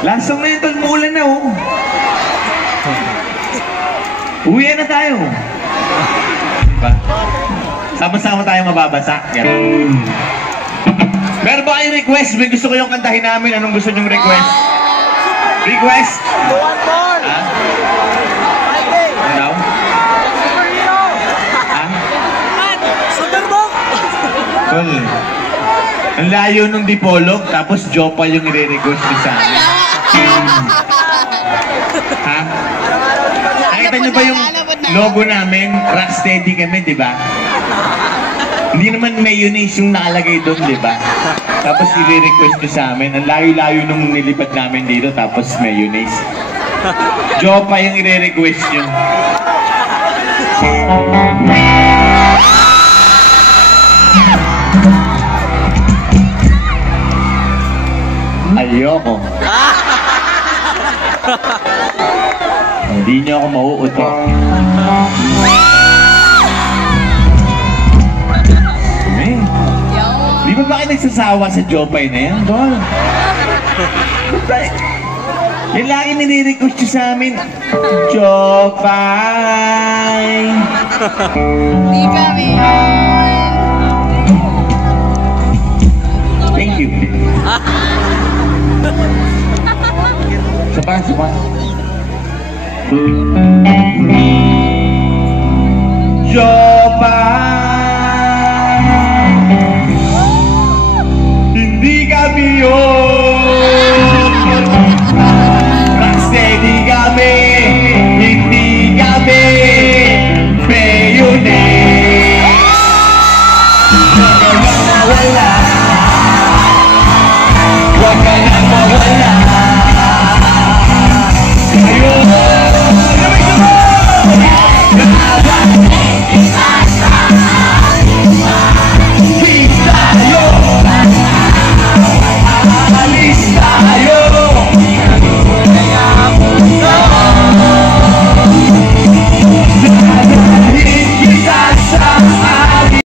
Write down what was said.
Last song na yun, tol. Muulan na, oh. Uwian na tayo. Diba? Sama-sama tayo mababasa. Ganun. Meron ba kayong request? May gusto ko yung kantahin namin. Anong gusto nyong request? Request? Ha? Ano daw? Ha? Tol. Ang layo nung Dipolog, tapos Jopa yung i-request ko sa amin. Ha? Nakita nyo ba yung logo namin? Rocksteady kami, di ba? Hindi naman mayonnaise yung nakalagay doon, di ba? Tapos i-request ko sa amin. Ang layo-layo nung nilipad namin dito, tapos mayonnaise. Jopa yung i-request nyo. Ayoko. Hindi niyo ako mauuto. Di ba kayo nagsasawa sa Jopay na yan, Dol? Yan lagi nire-request nyo sa amin. Jopay! Di kami yun. Thank you. Sapan. Jopay! Hindi kami yun!